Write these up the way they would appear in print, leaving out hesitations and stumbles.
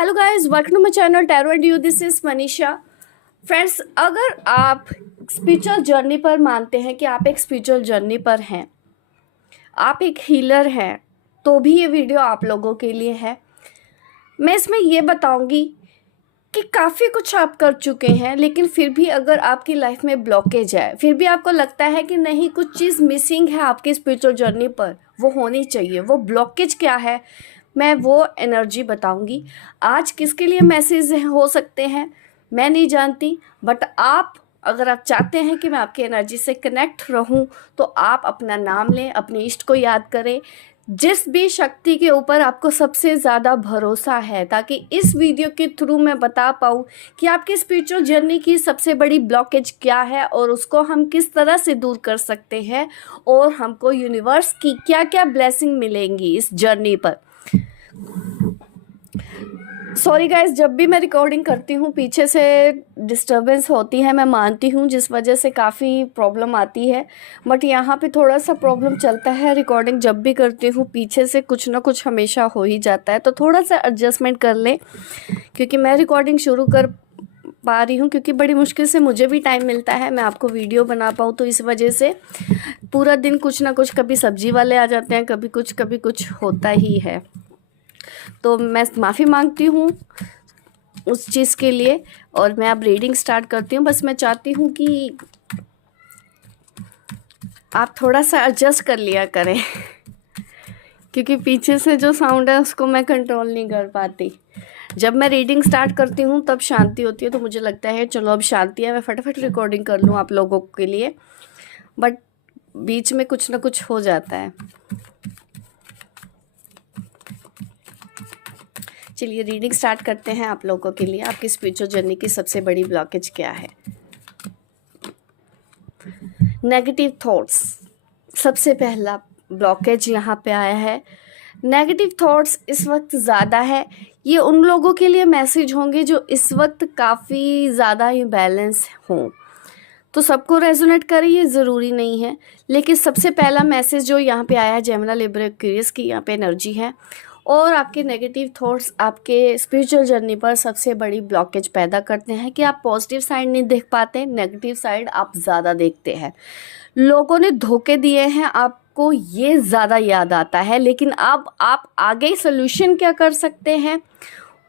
Hello guys, welcome to my channel tarot and you. This is Manisha. Friends, अगर आप spiritual journey पर मानते हैं कि आप एक स्पिरिचुअल जर्नी पर हैं, आप एक हीलर हैं, तो भी ये वीडियो आप लोगों के लिए है। मैं इसमें ये बताऊंगी कि काफ़ी कुछ आप कर चुके हैं, लेकिन फिर भी अगर आपकी लाइफ में ब्लॉकेज है, फिर भी आपको लगता है कि नहीं, कुछ चीज़ मिसिंग है आपकी स्पिरिचुअल जर्नी पर, वो होनी चाहिए। वो ब्लॉकेज क्या है, मैं वो एनर्जी बताऊंगी। आज किसके लिए मैसेज हो सकते हैं मैं नहीं जानती, बट अगर आप चाहते हैं कि मैं आपकी एनर्जी से कनेक्ट रहूं, तो आप अपना नाम लें, अपने इष्ट को याद करें, जिस भी शक्ति के ऊपर आपको सबसे ज़्यादा भरोसा है, ताकि इस वीडियो के थ्रू मैं बता पाऊँ कि आपकी स्पिरिचुअल जर्नी की सबसे बड़ी ब्लॉकेज क्या है और उसको हम किस तरह से दूर कर सकते हैं और हमको यूनिवर्स की क्या क्या ब्लेसिंग मिलेंगी इस जर्नी पर। सॉरी गाइस, जब भी मैं रिकॉर्डिंग करती हूँ पीछे से डिस्टरबेंस होती है, मैं मानती हूँ, जिस वजह से काफ़ी प्रॉब्लम आती है। बट यहाँ पे थोड़ा सा प्रॉब्लम चलता है। रिकॉर्डिंग जब भी करती हूँ पीछे से कुछ ना कुछ हमेशा हो ही जाता है, तो थोड़ा सा एडजस्टमेंट कर लें, क्योंकि मैं रिकॉर्डिंग शुरू कर पा रही हूँ, क्योंकि बड़ी मुश्किल से मुझे भी टाइम मिलता है मैं आपको वीडियो बना पाऊँ। तो इस वजह से पूरा दिन कुछ ना कुछ, कभी सब्जी वाले आ जाते हैं, कभी कुछ होता ही है। तो मैं माफ़ी मांगती हूँ उस चीज़ के लिए, और मैं अब रीडिंग स्टार्ट करती हूँ। बस मैं चाहती हूँ कि आप थोड़ा सा एडजस्ट कर लिया करें क्योंकि पीछे से जो साउंड है उसको मैं कंट्रोल नहीं कर पाती। जब मैं रीडिंग स्टार्ट करती हूँ तब शांति होती है, तो मुझे लगता है चलो अब शांति है, मैं फटाफट रिकॉर्डिंग कर लूँ आप लोगों के लिए, बट बीच में कुछ ना कुछ हो जाता है। चलिए रीडिंग स्टार्ट करते हैं आप लोगों के लिए। आपकी स्पिरिचुअल जर्नी की सबसे बड़ी ब्लॉकेज क्या है? नेगेटिव थॉट्स सबसे पहला ब्लॉकेज यहाँ पे आया है। नेगेटिव थॉट्स इस वक्त ज़्यादा है। ये उन लोगों के लिए मैसेज होंगे जो इस वक्त काफ़ी ज़्यादा इम्बैलेंस हों, तो सबको रेजोनेट करे ये ज़रूरी नहीं है। लेकिन सबसे पहला मैसेज जो यहाँ पे आया है, जेमिनी लिब्रा एक्वेरियस की यहाँ पे एनर्जी है, और आपके नेगेटिव थॉट्स आपके स्पिरिचुअल जर्नी पर सबसे बड़ी ब्लॉकेज पैदा करते हैं कि आप पॉजिटिव साइड नहीं देख पाते, नेगेटिव साइड आप ज़्यादा देखते हैं। लोगों ने धोखे दिए हैं आपको, ये ज़्यादा याद आता है, लेकिन अब आप आगे सोल्यूशन क्या कर सकते हैं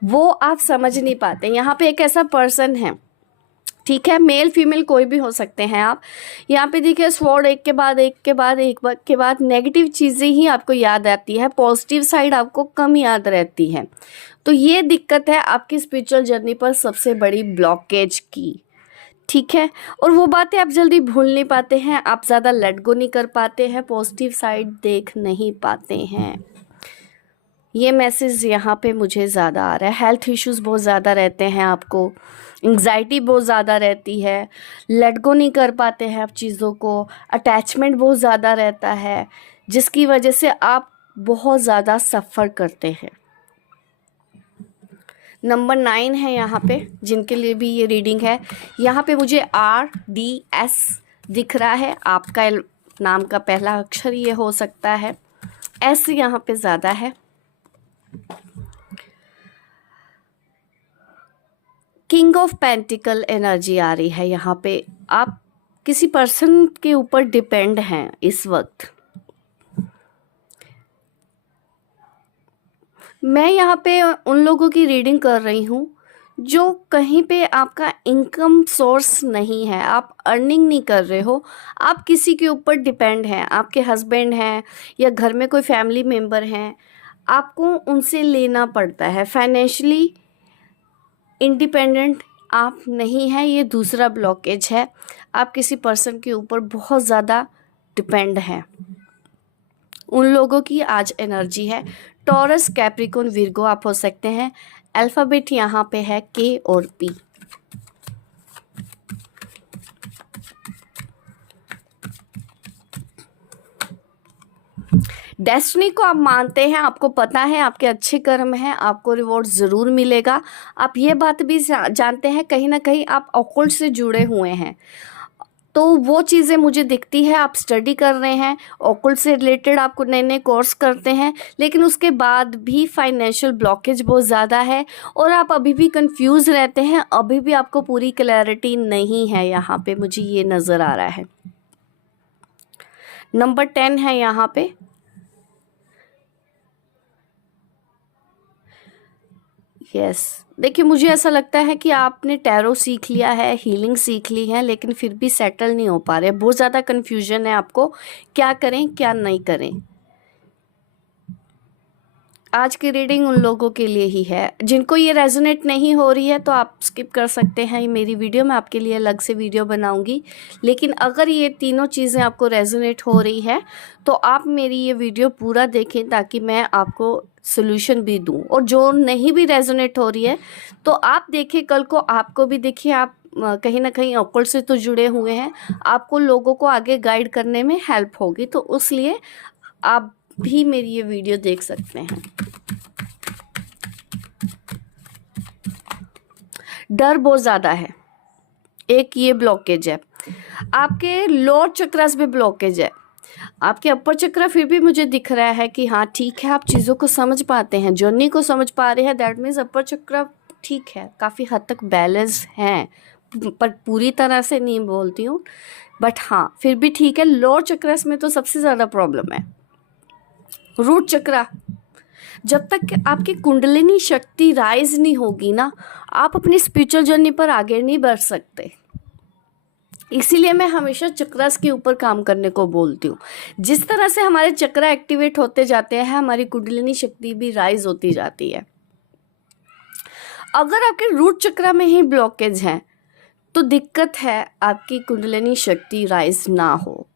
वो आप समझ नहीं पाते। यहाँ पे एक ऐसा पर्सन है, ठीक है, मेल फीमेल कोई भी हो सकते हैं आप। यहाँ पे देखिए स्वॉर्ड एक के बाद नेगेटिव चीज़ें ही आपको याद आती है, पॉजिटिव साइड आपको कम याद रहती है। तो ये दिक्कत है आपकी स्पिरिचुअल जर्नी पर सबसे बड़ी ब्लॉकेज की, ठीक है। और वो बातें आप जल्दी भूल नहीं पाते हैं, आप ज़्यादा लेट गो नहीं कर पाते हैं, पॉजिटिव साइड देख नहीं पाते हैं। ये मैसेज यहाँ पे मुझे ज़्यादा आ रहा है। हेल्थ इश्यूज़ बहुत ज़्यादा रहते हैं आपको, एंग्जाइटी बहुत ज़्यादा रहती है, लेट गो नहीं कर पाते हैं आप चीज़ों को, अटैचमेंट बहुत ज़्यादा रहता है, जिसकी वजह से आप बहुत ज़्यादा सफ़र करते हैं। नंबर 9 है यहाँ पे, जिनके लिए भी ये रीडिंग है। यहाँ पे मुझे RDS दिख रहा है, आपका नाम का पहला अक्षर ये हो सकता है, S यहाँ पे ज़्यादा है। किंग ऑफ पेंटिकल एनर्जी आ रही है यहाँ पे। आप किसी पर्सन के ऊपर डिपेंड हैं इस वक्त। मैं यहाँ पे उन लोगों की रीडिंग कर रही हूँ जो कहीं पे आपका इनकम सोर्स नहीं है, आप अर्निंग नहीं कर रहे हो, आप किसी के ऊपर डिपेंड हैं, आपके हस्बैंड हैं या घर में कोई फैमिली मेम्बर हैं, आपको उनसे लेना पड़ता है। फाइनेंशियली इंडिपेंडेंट आप नहीं हैं, ये दूसरा ब्लॉकेज है। आप किसी पर्सन के ऊपर बहुत ज़्यादा डिपेंड हैं। उन लोगों की आज एनर्जी है टॉरस, कैप्रिकॉर्न, विर्गो आप हो सकते हैं। अल्फ़ाबेट यहाँ पे है K और P। डेस्टिनी को आप मानते हैं, आपको पता है आपके अच्छे कर्म हैं, आपको रिवॉर्ड ज़रूर मिलेगा। आप ये बात भी जानते हैं कहीं ना कहीं आप ऑकल्ट से जुड़े हुए हैं, तो वो चीज़ें मुझे दिखती है। आप स्टडी कर रहे हैं, ऑकल्ट से रिलेटेड आपको नए नए कोर्स करते हैं, लेकिन उसके बाद भी फाइनेंशियल ब्लॉकेज बहुत ज़्यादा है और आप अभी भी कंफ्यूज रहते हैं, अभी भी आपको पूरी क्लैरिटी नहीं है। यहाँ पे मुझे ये नज़र आ रहा है। नंबर 10 है यहाँ पे। यस, देखिए मुझे ऐसा लगता है कि आपने टैरो सीख लिया है, हीलिंग सीख ली है, लेकिन फिर भी सेटल नहीं हो पा रहे। बहुत ज़्यादा कन्फ्यूजन है आपको, क्या करें क्या नहीं करें। आज की रीडिंग उन लोगों के लिए ही है जिनको ये रेजोनेट नहीं हो रही है, तो आप स्किप कर सकते हैं। मेरी वीडियो मैं आपके लिए अलग से वीडियो बनाऊंगी, लेकिन अगर ये तीनों चीज़ें आपको रेजोनेट हो रही है तो आप मेरी ये वीडियो पूरा देखें ताकि मैं आपको सोल्यूशन भी दूं। और जो नहीं भी रेजोनेट हो रही है तो आप देखिए, कल को आपको भी देखिए, आप कहीं ना कहीं ऑकल्ट से तो जुड़े हुए हैं, आपको लोगों को आगे गाइड करने में हेल्प होगी, तो उसलिए आप भी मेरी ये वीडियो देख सकते हैं। डर बहुत ज़्यादा है, एक ये ब्लॉकेज है। आपके लोअर चक्रास में ब्लॉकेज है, आपके अपर चक्रा फिर भी मुझे दिख रहा है कि हाँ ठीक है, आप चीज़ों को समझ पाते हैं, जर्नी को समझ पा रहे हैं। दैट मीन्स अपर चक्रा ठीक है, काफ़ी हद तक बैलेंस है, पर पूरी तरह से नहीं बोलती हूँ, बट हाँ फिर भी ठीक है। लोअर चक्रास में तो सबसे ज़्यादा प्रॉब्लम है। रूट चक्रा, जब तक आपकी कुंडलिनी शक्ति राइज नहीं होगी ना, आप अपनी स्पिरिचुअल जर्नी पर आगे नहीं बढ़ सकते। इसीलिए मैं हमेशा चक्रास के ऊपर काम करने को बोलती हूँ। जिस तरह से हमारे चक्रा एक्टिवेट होते जाते हैं, हमारी कुंडलिनी शक्ति भी राइज होती जाती है। अगर आपके रूट चक्रा में ही ब्लॉकेज है तो दिक्कत है, आपकी कुंडलिनी शक्ति राइज ना हो।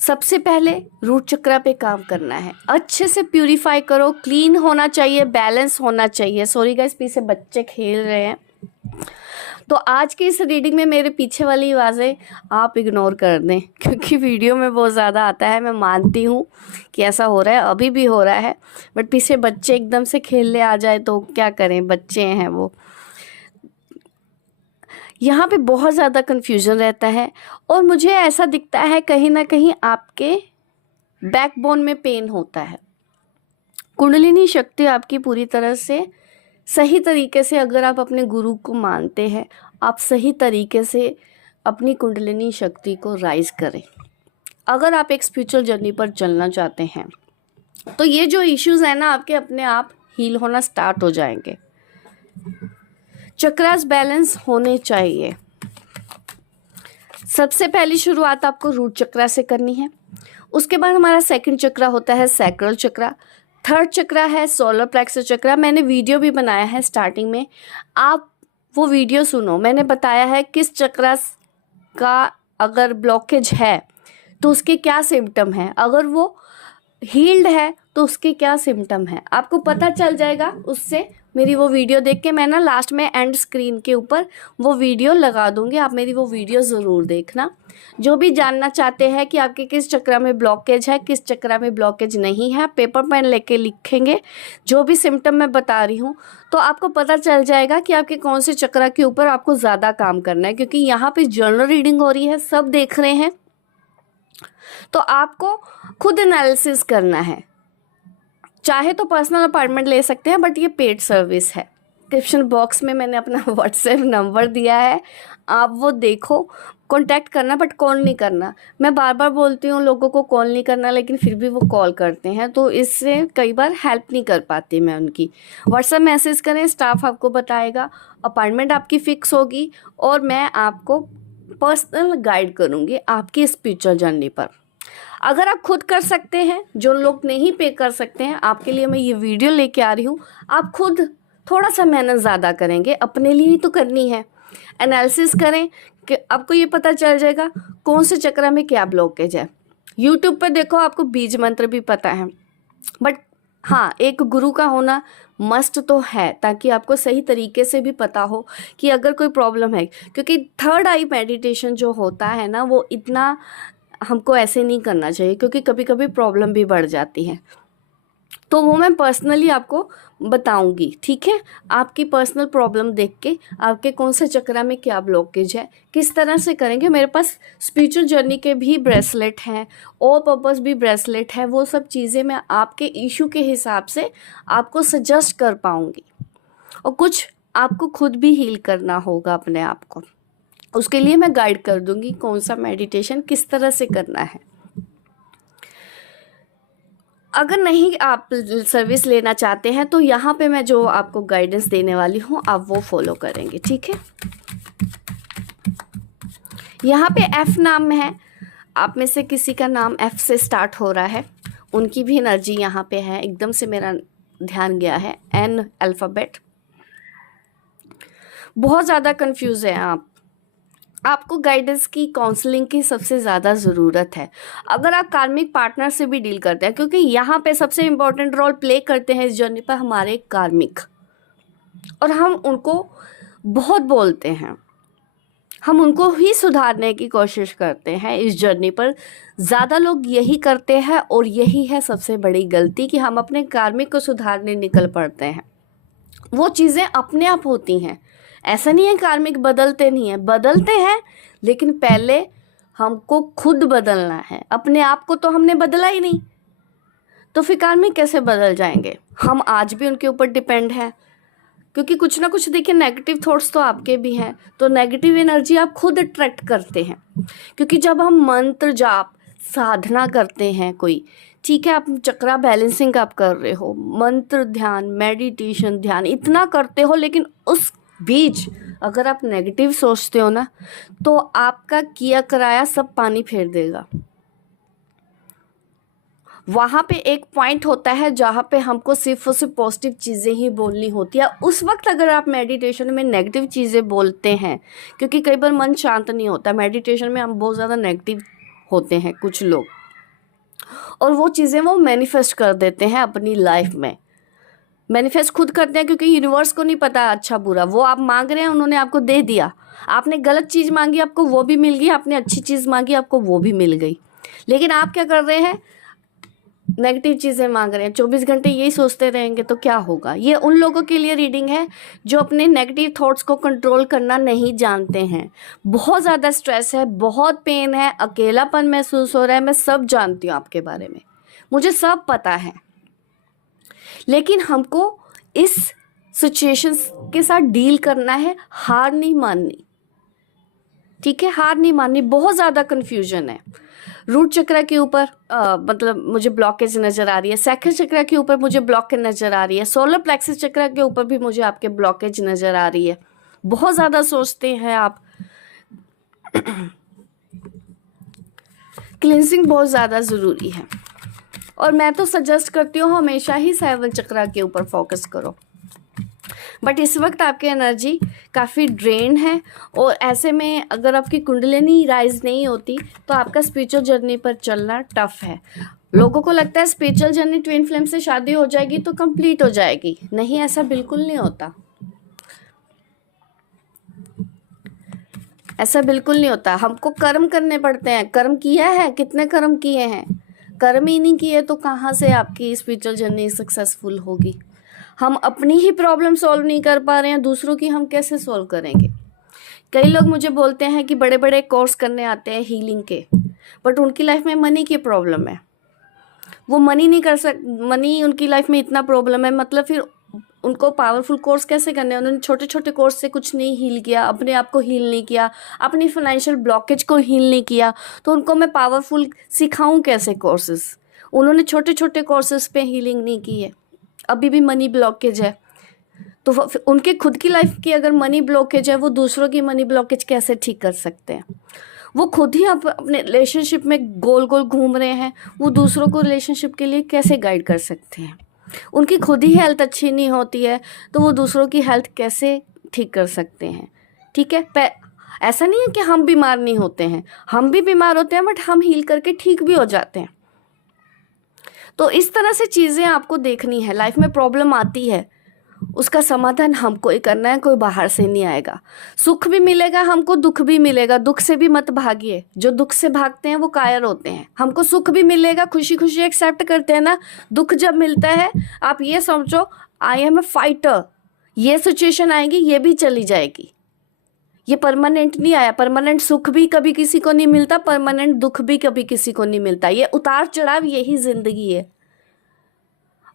सबसे पहले रूट चक्रा पे काम करना है, अच्छे से प्यूरिफाई करो, क्लीन होना चाहिए, बैलेंस होना चाहिए। सॉरी गाइस, पीछे बच्चे खेल रहे हैं, तो आज की इस रीडिंग में मेरे पीछे वाली आवाज़ें आप इग्नोर कर दें, क्योंकि वीडियो में बहुत ज़्यादा आता है। मैं मानती हूँ कि ऐसा हो रहा है, अभी भी हो रहा है, बट पीछे बच्चे एकदम से खेलने आ जाए तो क्या करें, बच्चे हैं वो। यहाँ पे बहुत ज़्यादा कन्फ्यूज़न रहता है और मुझे ऐसा दिखता है कहीं ना कहीं आपके बैकबोन में पेन होता है। कुंडलिनी शक्ति आपकी पूरी तरह से सही तरीके से, अगर आप अपने गुरु को मानते हैं, आप सही तरीके से अपनी कुंडलिनी शक्ति को राइज करें। अगर आप एक स्पिरिचुअल जर्नी पर चलना चाहते हैं तो ये जो इश्यूज़ है ना, आपके अपने आप हील होना स्टार्ट हो जाएंगे। चक्रास बैलेंस होने चाहिए। सबसे पहली शुरुआत आपको रूट चक्रा से करनी है। उसके बाद हमारा सेकंड चक्रा होता है सैक्रल चक्रा। थर्ड चक्रा है सोलर प्लेक्सस चक्रा। मैंने वीडियो भी बनाया है स्टार्टिंग में, आप वो वीडियो सुनो। मैंने बताया है किस चक्रा का अगर ब्लॉकेज है तो उसके क्या सिम्टम है, अगर वो हील्ड है तो उसके क्या सिम्टम है, आपको पता चल जाएगा उससे। मेरी वो वीडियो देख के मैं ना लास्ट में एंड स्क्रीन के ऊपर वो वीडियो लगा दूंगी, आप मेरी वो वीडियो ज़रूर देखना। जो भी जानना चाहते हैं कि आपके किस चक्रा में ब्लॉकेज है, किस चक्रा में ब्लॉकेज नहीं है, पेपर पेन लेके लिखेंगे जो भी सिम्टम मैं बता रही हूँ, तो आपको पता चल जाएगा कि आपके कौन से चक्रा के ऊपर आपको ज़्यादा काम करना है। क्योंकि यहाँ पे जर्नल रीडिंग हो रही है, सब देख रहे हैं, तो आपको खुद एनालिसिस करना है। चाहे तो पर्सनल अपॉइंटमेंट ले सकते हैं, बट ये पेड सर्विस है। डिस्क्रिप्शन बॉक्स में मैंने अपना व्हाट्सएप नंबर दिया है, आप वो देखो, कांटेक्ट करना, बट कॉल नहीं करना। मैं बार बार बोलती हूँ लोगों को कॉल नहीं करना, लेकिन फिर भी वो कॉल करते हैं, तो इससे कई बार हेल्प नहीं कर पाती मैं उनकी। व्हाट्सएप मैसेज करें, स्टाफ आपको बताएगा, अपॉइंटमेंट आपकी फ़िक्स होगी और मैं आपको पर्सनल गाइड करूँगी आपकी स्पिरिचुअल जर्नी पर। अगर आप खुद कर सकते हैं, जो लोग नहीं पे कर सकते हैं, आपके लिए मैं ये वीडियो लेके आ रही हूँ। आप खुद थोड़ा सा मेहनत ज़्यादा करेंगे, अपने लिए ही तो करनी है। एनालिसिस करें कि आपको ये पता चल जाएगा कौन से चक्र में क्या ब्लॉकेज है। यूट्यूब पर देखो, आपको बीज मंत्र भी पता है, बट हाँ एक गुरु का होना मस्ट तो है, ताकि आपको सही तरीके से भी पता हो कि अगर कोई प्रॉब्लम है। क्योंकि थर्ड आई मेडिटेशन जो होता है ना, वो इतना हमको ऐसे नहीं करना चाहिए, क्योंकि कभी कभी प्रॉब्लम भी बढ़ जाती है। तो वो मैं पर्सनली आपको बताऊंगी, ठीक है। आपकी पर्सनल प्रॉब्लम देख के आपके कौन से चक्रा में क्या ब्लॉकेज है, किस तरह से करेंगे। मेरे पास स्पिरिचुअल जर्नी के भी ब्रेसलेट हैं, ऑल पर्पस भी ब्रेसलेट है। वो सब चीज़ें मैं आपके इशू के हिसाब से आपको सजेस्ट कर पाऊंगी, और कुछ आपको खुद भी हील करना होगा अपने आप को। उसके लिए मैं गाइड कर दूंगी कौन सा मेडिटेशन किस तरह से करना है। अगर नहीं आप सर्विस लेना चाहते हैं तो यहाँ पे मैं जो आपको गाइडेंस देने वाली हूँ आप वो फॉलो करेंगे, ठीक है। यहाँ पे एफ नाम है, आप में से किसी का नाम एफ से स्टार्ट हो रहा है, उनकी भी एनर्जी यहाँ पे है। एकदम से मेरा ध्यान गया है एन अल्फ़ाबेट। बहुत ज़्यादा कंफ्यूज है आप, आपको गाइडेंस की, काउंसलिंग की सबसे ज़्यादा ज़रूरत है। अगर आप कार्मिक पार्टनर से भी डील करते हैं, क्योंकि यहाँ पे सबसे इम्पोर्टेंट रोल प्ले करते हैं इस जर्नी पर हमारे कार्मिक, और हम उनको बहुत बोलते हैं, हम उनको ही सुधारने की कोशिश करते हैं इस जर्नी पर। ज़्यादा लोग यही करते हैं, और यही है सबसे बड़ी गलती कि हम अपने कार्मिक को सुधारने निकल पड़ते हैं। वो चीज़ें अपने आप होती हैं, ऐसा नहीं है कार्मिक बदलते नहीं हैं, बदलते हैं, लेकिन पहले हमको खुद बदलना है। अपने आप को तो हमने बदला ही नहीं, तो फिर कार्मिक कैसे बदल जाएंगे। हम आज भी उनके ऊपर डिपेंड हैं, क्योंकि कुछ ना कुछ देखिए नेगेटिव थॉट्स तो आपके भी हैं, तो नेगेटिव एनर्जी आप खुद अट्रैक्ट करते हैं। क्योंकि जब हम मंत्र जाप साधना करते हैं कोई, ठीक है, आप चक्रा बैलेंसिंग आप कर रहे हो, मंत्र ध्यान मेडिटेशन ध्यान इतना करते हो, लेकिन उस बीच अगर आप नेगेटिव सोचते हो ना, तो आपका किया कराया सब पानी फेर देगा। वहाँ पे एक पॉइंट होता है जहाँ पे हमको सिर्फ और सिर्फ पॉजिटिव चीज़ें ही बोलनी होती है। उस वक्त अगर आप मेडिटेशन में नेगेटिव चीज़ें बोलते हैं, क्योंकि कई बार मन शांत नहीं होता मेडिटेशन में, हम बहुत ज़्यादा नेगेटिव होते हैं कुछ लोग, और वो चीज़ें वो मैनिफेस्ट कर देते हैं अपनी लाइफ में। मैनिफेस्ट खुद करते हैं, क्योंकि यूनिवर्स को नहीं पता अच्छा बुरा। वो आप मांग रहे हैं, उन्होंने आपको दे दिया। आपने गलत चीज़ मांगी, आपको वो भी मिल गई। आपने अच्छी चीज़ मांगी, आपको वो भी मिल गई। लेकिन आप क्या कर रहे हैं, नेगेटिव चीज़ें मांग रहे हैं। 24 घंटे यही सोचते रहेंगे तो क्या होगा। ये उन लोगों के लिए रीडिंग है जो अपने नेगेटिव थॉट्स को कंट्रोल करना नहीं जानते हैं। बहुत ज़्यादा स्ट्रेस है, बहुत पेन है, अकेलापन महसूस हो रहा है। मैं सब जानती हूँ आपके बारे में, मुझे सब पता है, लेकिन हमको इस सिचुएशन के साथ डील करना है, हार नहीं माननी, ठीक है, हार नहीं माननी। बहुत ज़्यादा कन्फ्यूजन है। रूट चक्र के ऊपर मतलब मुझे ब्लॉकेज नज़र आ रही है, सैक्रल चक्र के ऊपर मुझे ब्लॉकेज नज़र आ रही है, सोलर प्लेक्सस चक्र के ऊपर भी मुझे आपके ब्लॉकेज नज़र आ रही है। बहुत ज़्यादा सोचते हैं आप। क्लींजिंग बहुत ज़्यादा ज़रूरी है, और मैं तो सजेस्ट करती हूँ हमेशा ही 7 चक्र के ऊपर फोकस करो। बट इस वक्त आपकी एनर्जी काफ़ी ड्रेन है, और ऐसे में अगर आपकी कुंडलिनी राइज नहीं होती तो आपका स्पिरिचुअल जर्नी पर चलना टफ है। लोगों को लगता है स्पिरिचुअल जर्नी ट्विन फ्लेम से शादी हो जाएगी तो कंप्लीट हो जाएगी। नहीं, ऐसा बिल्कुल नहीं होता, ऐसा बिल्कुल नहीं होता। हमको कर्म करने पड़ते हैं। कर्म किया है, कितने कर्म किए हैं। कर्म ही नहीं किए तो कहाँ से आपकी स्पिरिचुअल जर्नी सक्सेसफुल होगी। हम अपनी ही प्रॉब्लम सॉल्व नहीं कर पा रहे हैं, दूसरों की हम कैसे सॉल्व करेंगे। कई लोग मुझे बोलते हैं कि बड़े बड़े कोर्स करने आते हैं हीलिंग के, बट उनकी लाइफ में मनी की प्रॉब्लम है। वो मनी नहीं कर मनी उनकी लाइफ में इतना प्रॉब्लम है, मतलब फिर उनको पावरफुल कोर्स कैसे करने हैं। उन्होंने छोटे छोटे कोर्स से कुछ नहीं हील किया, अपने आप को हील नहीं किया, अपनी फाइनेंशियल ब्लॉकेज को हील नहीं किया, तो उनको मैं पावरफुल सिखाऊं कैसे कोर्सेज। उन्होंने छोटे छोटे कोर्सेज पे हीलिंग नहीं की है, अभी भी मनी ब्लॉकेज है। तो उनके खुद की लाइफ की अगर मनी ब्लॉकेज है, वो दूसरों की मनी ब्लॉकेज कैसे ठीक कर सकते हैं। वो खुद ही अपने रिलेशनशिप में गोल गोल घूम रहे हैं, वो दूसरों को रिलेशनशिप के लिए कैसे गाइड कर सकते हैं। उनकी खुद ही हेल्थ अच्छी नहीं होती है, तो वो दूसरों की हेल्थ कैसे ठीक कर सकते हैं। ठीक है, ऐसा नहीं है कि हम बीमार नहीं होते हैं, हम भी बीमार होते हैं, बट हम हील करके ठीक भी हो जाते हैं। तो इस तरह से चीज़ें आपको देखनी है। लाइफ में प्रॉब्लम आती है, उसका समाधान हमको ही करना है, कोई बाहर से नहीं आएगा। सुख भी मिलेगा हमको, दुख भी मिलेगा। दुख से भी मत भागिए, जो दुख से भागते हैं वो कायर होते हैं। हमको सुख भी मिलेगा, खुशी खुशी एक्सेप्ट करते हैं ना। दुख जब मिलता है आप ये समझो, आई एम ए फाइटर, ये सिचुएशन आएगी, ये भी चली जाएगी। ये परमानेंट नहीं आया। परमानेंट सुख भी कभी किसी को नहीं मिलता, परमानेंट दुख भी कभी किसी को नहीं मिलता। ये उतार चढ़ाव, यही जिंदगी है।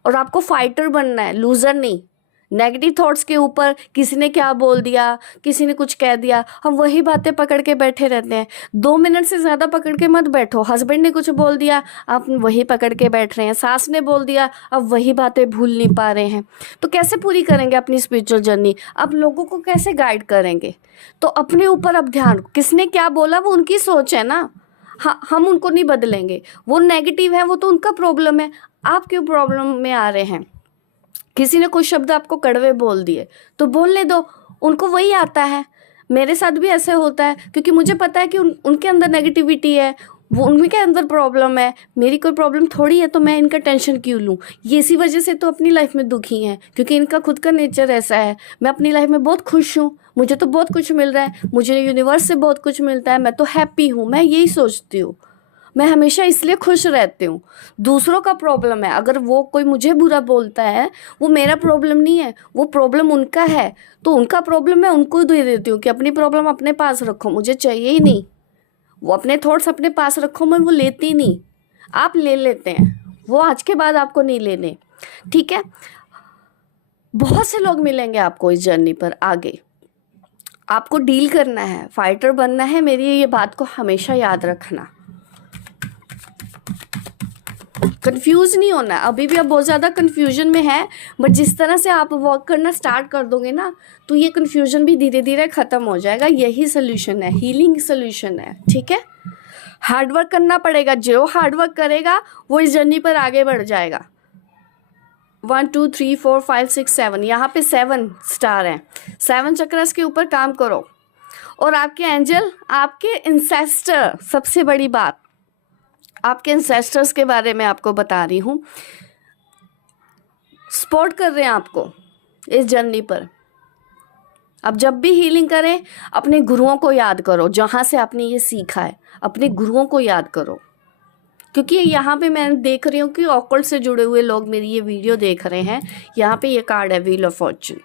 और आपको फाइटर बनना है, लूजर नहीं। नेगेटिव थॉट्स के ऊपर किसी ने क्या बोल दिया, किसी ने कुछ कह दिया, हम वही बातें पकड़ के बैठे रहते हैं। 2 मिनट से ज़्यादा पकड़ के मत बैठो। हस्बैंड ने कुछ बोल दिया, आप वही पकड़ के बैठ रहे हैं। सास ने बोल दिया, अब वही बातें भूल नहीं पा रहे हैं। तो कैसे पूरी करेंगे अपनी स्पिरिचुअल जर्नी? अब लोगों को कैसे गाइड करेंगे? तो अपने ऊपर अब ध्यान, किसने क्या बोला वो उनकी सोच है ना। हाँ, हम उनको नहीं बदलेंगे। वो नेगेटिव है, वो तो उनका प्रॉब्लम है। आप क्यों प्रॉब्लम में आ रहे हैं? किसी ने कुछ शब्द आपको कड़वे बोल दिए तो बोलने दो, उनको वही आता है। मेरे साथ भी ऐसे होता है, क्योंकि मुझे पता है कि उनके अंदर नेगेटिविटी है, वो उनके अंदर प्रॉब्लम है। मेरी कोई प्रॉब्लम थोड़ी है, तो मैं इनका टेंशन क्यों लूँ? ये इसी वजह से तो अपनी लाइफ में दुखी हैं, क्योंकि इनका खुद का नेचर ऐसा है। मैं अपनी लाइफ में बहुत खुश हूँ, मुझे तो बहुत कुछ मिल रहा है, मुझे यूनिवर्स से बहुत कुछ मिलता है, मैं तो हैप्पी हूँ। मैं यही सोचती हूँ, मैं हमेशा इसलिए खुश रहती हूँ। दूसरों का प्रॉब्लम है, अगर वो कोई मुझे बुरा बोलता है, वो मेरा प्रॉब्लम नहीं है, वो प्रॉब्लम उनका है। तो उनका प्रॉब्लम मैं उनको दे देती हूँ कि अपनी प्रॉब्लम अपने पास रखो, मुझे चाहिए ही नहीं। वो अपने थॉट्स अपने पास रखो, मैं वो लेती नहीं। आप ले लेते हैं, वो आज के बाद आपको नहीं लेने, ठीक है? बहुत से लोग मिलेंगे आपको इस जर्नी पर आगे। आपको डील करना है, फाइटर बनना है। मेरी ये बात को हमेशा याद रखना, कंफ्यूज नहीं होना। अभी भी आप बहुत ज़्यादा कंफ्यूजन में है, बट जिस तरह से आप वर्क करना स्टार्ट कर दोगे ना, तो ये कंफ्यूजन भी धीरे धीरे ख़त्म हो जाएगा। यही सोल्यूशन है, हीलिंग सोल्यूशन है, ठीक है? हार्डवर्क करना पड़ेगा। जो हार्डवर्क करेगा वो इस जर्नी पर आगे बढ़ जाएगा। 1 2 3 4 5 6 7, यहाँ पे 7 स्टार हैं। 7 चक्रस के ऊपर काम करो। और आपके एंजल, आपके इंसेस्टर, सबसे बड़ी बात, आपके इंसेस्टर्स के बारे में आपको बता रही हूँ, सपोर्ट कर रहे हैं आपको इस जर्नी पर। अब जब भी हीलिंग करें, अपने गुरुओं को याद करो, जहाँ से आपने ये सीखा है। अपने गुरुओं को याद करो, क्योंकि यहाँ पे मैं देख रही हूँ कि ऑकल्ट से जुड़े हुए लोग मेरी ये वीडियो देख रहे हैं। यहाँ पे ये कार्ड है, व्हील ऑफ फॉर्चून।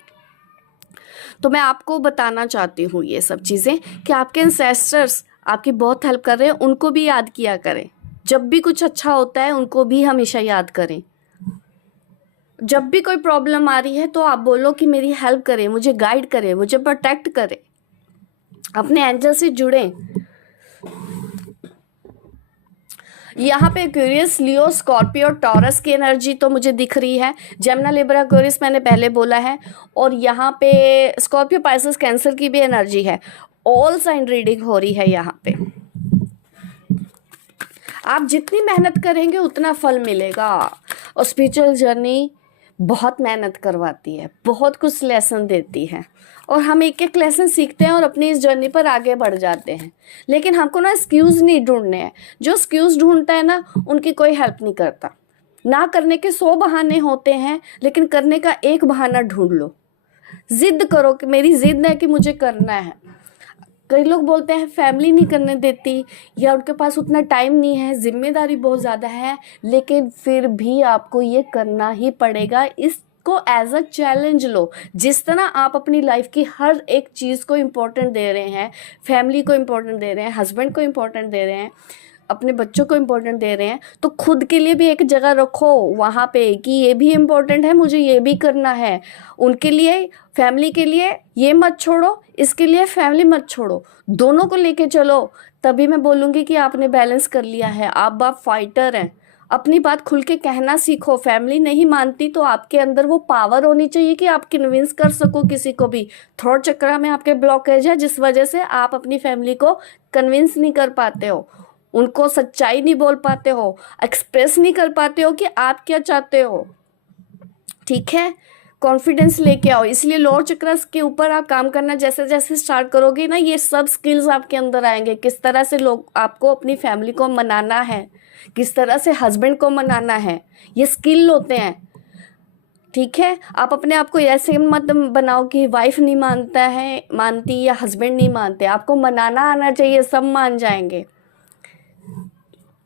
तो मैं आपको बताना चाहती हूँ ये सब चीज़ें, कि आपके इंसेस्टर्स आपकी बहुत हेल्प कर रहे हैं। उनको भी याद किया करें। जब भी कुछ अच्छा होता है, उनको भी हमेशा याद करें। जब भी कोई प्रॉब्लम आ रही है, तो आप बोलो कि मेरी हेल्प करें, मुझे गाइड करें, मुझे प्रोटेक्ट करें। अपने एंजल से जुड़ें। यहाँ पे एक्वेरियस, लियो, स्कॉर्पियो, टॉरस की एनर्जी तो मुझे दिख रही है। जेमिनी, लिब्रा, एक्वेरियस मैंने पहले बोला है। और यहाँ पे स्कॉर्पियो, पाइसेस, कैंसर की भी एनर्जी है। ऑल साइन रीडिंग हो रही है यहाँ पे। आप जितनी मेहनत करेंगे उतना फल मिलेगा। और स्पिरिचुअल जर्नी बहुत मेहनत करवाती है, बहुत कुछ लेसन देती है, और हम एक एक लेसन सीखते हैं और अपनी इस जर्नी पर आगे बढ़ जाते हैं। लेकिन हमको ना एक्सक्यूज़ नहीं ढूंढने हैं। जो एक्सक्यूज़ ढूंढता है ना, उनकी कोई हेल्प नहीं करता। ना करने के 100 बहाने होते हैं, लेकिन करने का एक बहाना ढूंढ लो। जिद करो कि मेरी जिद है कि मुझे करना है। कई लोग बोलते हैं फैमिली नहीं करने देती, या उनके पास उतना टाइम नहीं है, जिम्मेदारी बहुत ज़्यादा है, लेकिन फिर भी आपको ये करना ही पड़ेगा। इसको एज अ चैलेंज लो। जिस तरह आप अपनी लाइफ की हर एक चीज़ को इम्पोर्टेंट दे रहे हैं, फैमिली को इम्पोर्टेंट दे रहे हैं, हस्बैंड को इम्पोर्टेंट दे रहे हैं, अपने बच्चों को इम्पोर्टेंट दे रहे हैं, तो खुद के लिए भी एक जगह रखो वहाँ पे कि ये भी इम्पोर्टेंट है, मुझे ये भी करना है। उनके लिए, फैमिली के लिए ये मत छोड़ो, इसके लिए फैमिली मत छोड़ो, दोनों को लेके चलो। तभी मैं बोलूँगी कि आपने बैलेंस कर लिया है। आप फाइटर हैं। अपनी बात खुल के कहना सीखो। फैमिली नहीं मानती तो आपके अंदर वो पावर होनी चाहिए कि आप कन्विंस कर सको किसी को भी। थॉट चक्र में आपके ब्लॉकेज है, जिस वजह से आप अपनी फैमिली को कन्विंस नहीं कर पाते हो, उनको सच्चाई नहीं बोल पाते हो, एक्सप्रेस नहीं कर पाते हो कि आप क्या चाहते हो, ठीक है? कॉन्फिडेंस लेके आओ। इसलिए लोअर चक्रस के ऊपर आप काम करना जैसे जैसे स्टार्ट करोगे ना, ये सब स्किल्स आपके अंदर आएंगे। किस तरह से लोग आपको, अपनी फैमिली को मनाना है, किस तरह से हस्बैंड को मनाना है, ये स्किल होते हैं। ठीक है। आप अपने आप को ऐसे मत बनाओ कि वाइफ नहीं मानती या हस्बैंड नहीं मानते। आपको मनाना आना चाहिए, सब मान जाएंगे।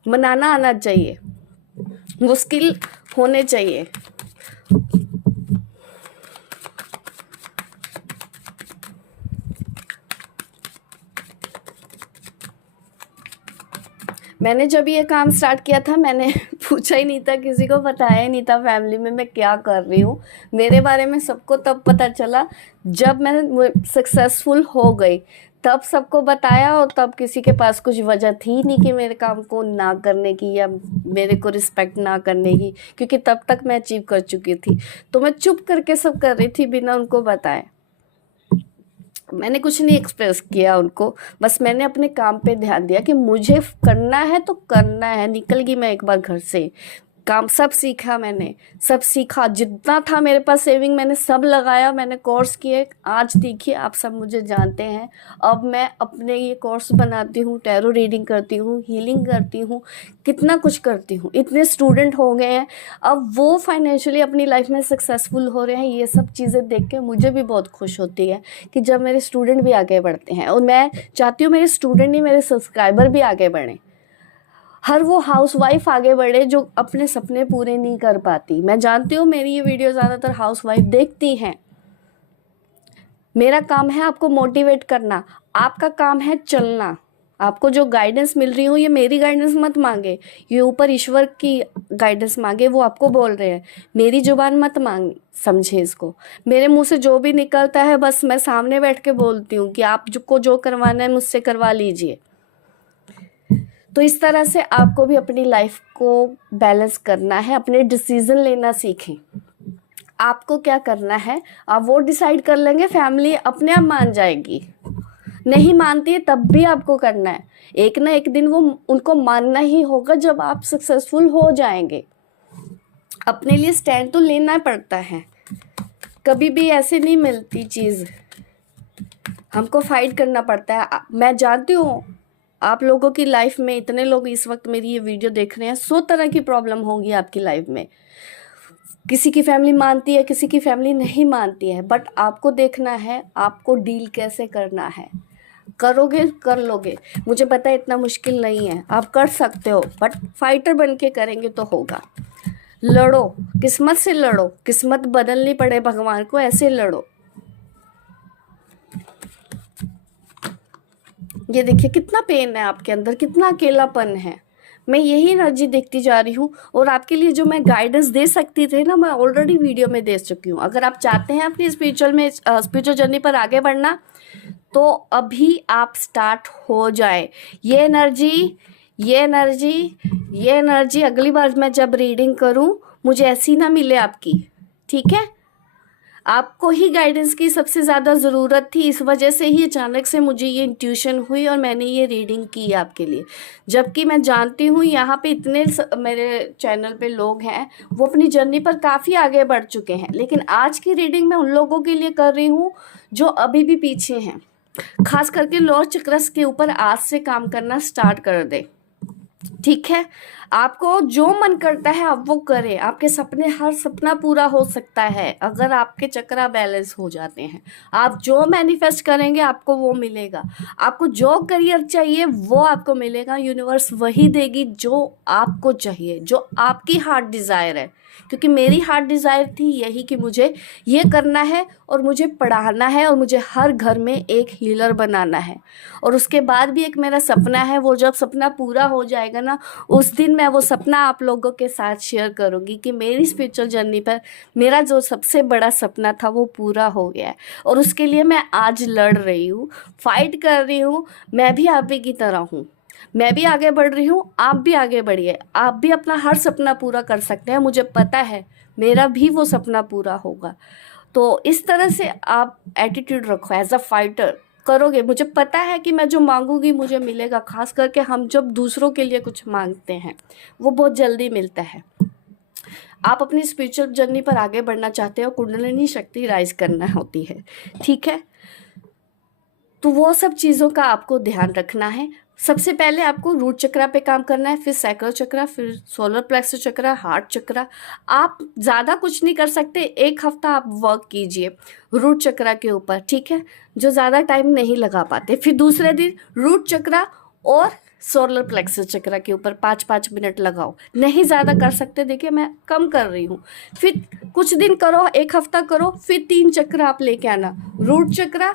मनाना आना चाहिए, वो स्किल होने चाहिए। मैंने जब ये काम स्टार्ट किया था, मैंने पूछा ही नहीं था, किसी को बताया ही नहीं था फैमिली में मैं क्या कर रही हूँ। मेरे बारे में सबको तब पता चला जब मैं सक्सेसफुल हो गई, तब सबको बताया। और तब किसी के पास कुछ वजह थी नहीं कि मेरे काम को ना करने की या मेरे को रिस्पेक्ट ना करने की, क्योंकि तब तक मैं अचीव कर चुकी थी। तो मैं चुप करके सब कर रही थी बिना उनको बताए। मैंने कुछ नहीं एक्सप्रेस किया उनको, बस मैंने अपने काम पे ध्यान दिया कि मुझे करना है तो करना है। निकल गई मैं एक बार घर से, काम सब सीखा, मैंने सब सीखा, जितना था मेरे पास सेविंग मैंने सब लगाया, मैंने कोर्स किए। आज देखिए आप सब मुझे जानते हैं। अब मैं अपने ये कोर्स बनाती हूँ, टैरो रीडिंग करती हूँ, हीलिंग करती हूँ, कितना कुछ करती हूँ। इतने स्टूडेंट हो गए हैं, अब वो फाइनेंशियली अपनी लाइफ में सक्सेसफुल हो रहे हैं। ये सब चीज़ें देख के मुझे भी बहुत खुश होती है कि जब मेरे स्टूडेंट भी आगे बढ़ते हैं। और मैं चाहती हूँ मेरे स्टूडेंट नहीं, मेरे सब्सक्राइबर भी आगे बढ़ें। हर वो हाउसवाइफ आगे बढ़े जो अपने सपने पूरे नहीं कर पाती। मैं जानती हूँ मेरी ये वीडियो ज़्यादातर हाउसवाइफ देखती हैं। मेरा काम है आपको मोटिवेट करना, आपका काम है चलना। आपको जो गाइडेंस मिल रही हो, ये मेरी गाइडेंस मत मांगे, ये ऊपर ईश्वर की गाइडेंस मांगे, वो आपको बोल रहे हैं। मेरी जुबान मत मांग समझे इसको। मेरे मुंह से जो भी निकलता है बस मैं सामने बैठ के बोलती हूँ कि आपको जो करवाना है मुझसे करवा लीजिए। तो इस तरह से आपको भी अपनी लाइफ को बैलेंस करना है, अपने डिसीजन लेना सीखें। आपको क्या करना है आप वो डिसाइड कर लेंगे, फैमिली अपने आप मान जाएगी। नहीं मानती है तब भी आपको करना है, एक ना एक दिन वो उनको मानना ही होगा जब आप सक्सेसफुल हो जाएंगे। अपने लिए स्टैंड तो लेना पड़ता है, कभी भी ऐसे नहीं मिलती चीज़, हमको फाइट करना पड़ता है। मैं जानती हूँ आप लोगों की लाइफ में, इतने लोग इस वक्त मेरी ये वीडियो देख रहे हैं, 100 तरह की प्रॉब्लम होगी आपकी लाइफ में। किसी की फैमिली मानती है, किसी की फैमिली नहीं मानती है, बट आपको देखना है आपको डील कैसे करना है। करोगे कर लोगे, मुझे पता है इतना मुश्किल नहीं है, आप कर सकते हो, बट फाइटर बन के करेंगे तो होगा। लड़ो, किस्मत से लड़ो, किस्मत बदलनी पड़े भगवान को, ऐसे लड़ो। ये देखिए कितना पेन है आपके अंदर, कितना अकेलापन है। मैं यही एनर्जी देखती जा रही हूँ, और आपके लिए जो मैं गाइडेंस दे सकती थी ना, मैं ऑलरेडी वीडियो में दे चुकी हूँ। अगर आप चाहते हैं अपनी स्पिरिचुअल जर्नी पर आगे बढ़ना, तो अभी आप स्टार्ट हो जाए। ये एनर्जी अगली बार मैं जब रीडिंग करूँ मुझे ऐसी ना मिले आपकी, ठीक है। आपको ही गाइडेंस की सबसे ज़्यादा ज़रूरत थी, इस वजह से ही अचानक से मुझे ये इंट्यूशन हुई और मैंने ये रीडिंग की आपके लिए। जबकि मैं जानती हूँ यहाँ पे इतने मेरे चैनल पे लोग हैं, वो अपनी जर्नी पर काफ़ी आगे बढ़ चुके हैं, लेकिन आज की रीडिंग मैं उन लोगों के लिए कर रही हूँ जो अभी भी पीछे हैं। खास करके लॉर्ड चक्रस के ऊपर आज से काम करना स्टार्ट कर दे, ठीक है। आपको जो मन करता है आप वो करें, आपके सपने, हर सपना पूरा हो सकता है अगर आपके चक्रा बैलेंस हो जाते हैं। आप जो मैनिफेस्ट करेंगे आपको वो मिलेगा। आपको जो करियर चाहिए वो आपको मिलेगा, यूनिवर्स वही देगी जो आपको चाहिए, जो आपकी हार्ट डिज़ायर है। क्योंकि मेरी हार्ट डिज़ायर थी यही कि मुझे ये करना है और मुझे पढ़ाना है और मुझे हर घर में एक हीलर बनाना है। और उसके बाद भी एक मेरा सपना है, वो जब सपना पूरा हो जाएगा ना, उस दिन मैं वो सपना आप लोगों के साथ शेयर करूँगी कि मेरी स्पिरिचुअल जर्नी पर मेरा जो सबसे बड़ा सपना था वो पूरा हो गया है। और उसके लिए मैं आज लड़ रही हूँ, फाइट कर रही हूँ। मैं भी आप ही की तरह हूँ, मैं भी आगे बढ़ रही हूँ, आप भी आगे बढ़िए। आप भी अपना हर सपना पूरा कर सकते हैं, मुझे पता है मेरा भी वो सपना पूरा होगा। तो इस तरह से आप एटीट्यूड रखो, एज अ फाइटर करोगे। मुझे पता है कि मैं जो मांगूंगी मुझे मिलेगा। खास करके हम जब दूसरों के लिए कुछ मांगते हैं वो बहुत जल्दी मिलता है। आप अपनी स्पिरिचुअल जर्नी पर आगे बढ़ना चाहते हो, कुंडलिनी शक्ति राइज करना होती है, ठीक है। तो वो सब चीज़ों का आपको ध्यान रखना है। सबसे पहले आपको रूट चक्रा पे काम करना है, फिर सैक्रल चक्रा, फिर सोलर प्लेक्सस चक्रा, हार्ट चक्रा। आप ज़्यादा कुछ नहीं कर सकते, 1 हफ्ता आप वर्क कीजिए रूट चक्रा के ऊपर, ठीक है, जो ज़्यादा टाइम नहीं लगा पाते। फिर दूसरे दिन रूट चक्रा और सोलर प्लेक्सस चक्रा के ऊपर 5-5 मिनट लगाओ, नहीं ज़्यादा कर सकते, देखिए मैं कम कर रही हूँ। फिर कुछ दिन करो, 1 हफ्ता करो, फिर 3 चक्र आप लेके आना, रूट चक्रा,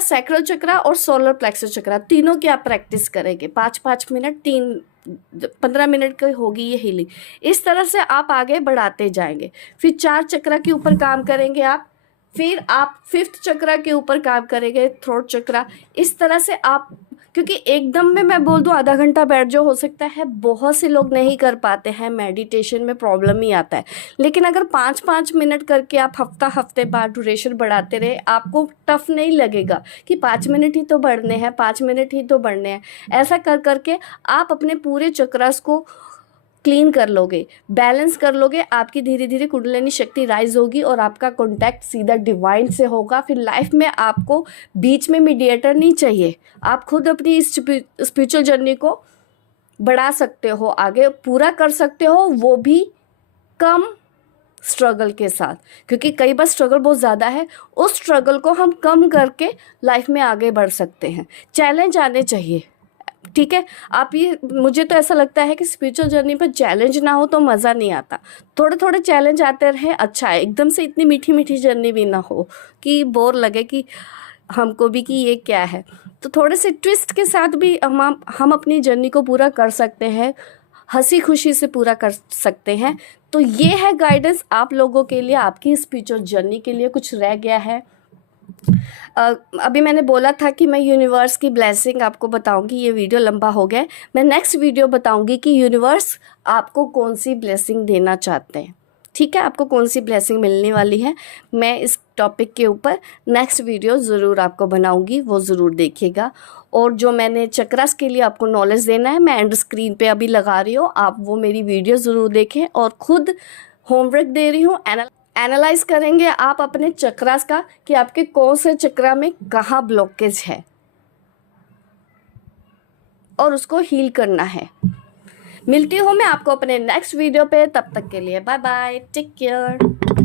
सैक्रल चक्रा और सोलर प्लेक्सस चक्रा, तीनों की आप प्रैक्टिस करेंगे 5-5 मिनट, 15 मिनट की होगी ये हीलिंग। इस तरह से आप आगे बढ़ाते जाएंगे। फिर 4 चक्रा के ऊपर काम करेंगे आप, फिर आप 5th चक्रा के ऊपर काम करेंगे, थ्रोट चक्रा। इस तरह से आप, क्योंकि एकदम में मैं बोल दूं आधा घंटा बैठ जाओ, हो सकता है बहुत से लोग नहीं कर पाते हैं, मेडिटेशन में प्रॉब्लम ही आता है। लेकिन अगर 5-5 मिनट करके आप हफ्ते बाद ड्यूरेशन बढ़ाते रहे, आपको टफ नहीं लगेगा कि 5 मिनट ही तो बढ़ने हैं, 5 मिनट ही तो बढ़ने हैं। ऐसा कर करके आप अपने पूरे चक्रास को क्लीन कर लोगे, बैलेंस कर लोगे, आपकी धीरे धीरे कुंडलिनी शक्ति राइज होगी और आपका कॉन्टैक्ट सीधा डिवाइन से होगा। फिर लाइफ में आपको बीच में मीडिएटर नहीं चाहिए, आप खुद अपनी स्पिरिचुअल जर्नी को बढ़ा सकते हो, आगे पूरा कर सकते हो, वो भी कम स्ट्रगल के साथ। क्योंकि कई बार स्ट्रगल बहुत ज़्यादा है, उस स्ट्रगल को हम कम करके लाइफ में आगे बढ़ सकते हैं। चैलेंज आने चाहिए, ठीक है। आप ये, मुझे तो ऐसा लगता है कि स्पिरिचुअल जर्नी पर चैलेंज ना हो तो मज़ा नहीं आता। थोड़े थोड़े चैलेंज आते रहे, अच्छा है। एकदम से इतनी मीठी मीठी जर्नी भी ना हो कि बोर लगे कि हमको भी कि ये क्या है। तो थोड़े से ट्विस्ट के साथ भी हम अपनी जर्नी को पूरा कर सकते हैं, हंसी खुशी से पूरा कर सकते हैं। तो ये है गाइडेंस आप लोगों के लिए, आपकी स्पिरिचुअल जर्नी के लिए। कुछ रह गया है? अभी मैंने बोला था कि मैं यूनिवर्स की ब्लेसिंग आपको बताऊंगी, ये वीडियो लंबा हो गया। मैं नेक्स्ट वीडियो बताऊंगी कि यूनिवर्स आपको कौन सी ब्लेसिंग देना चाहते हैं, ठीक है, आपको कौन सी ब्लेसिंग मिलने वाली है। मैं इस टॉपिक के ऊपर नेक्स्ट वीडियो ज़रूर आपको बनाऊंगी, वो ज़रूर देखिएगा। और जो मैंने चक्रास के लिए आपको नॉलेज देना है, मैं एंड स्क्रीन पे अभी लगा रही हूँ, आप वो मेरी वीडियो ज़रूर देखें। और खुद होमवर्क दे रही हूँ, एनालाइज करेंगे आप अपने चक्रास का कि आपके कौन से चक्रा में कहाँ ब्लॉकेज है और उसको हील करना है। मिलती हूँ मैं आपको अपने नेक्स्ट वीडियो पे, तब तक के लिए बाय बाय, टेक केयर।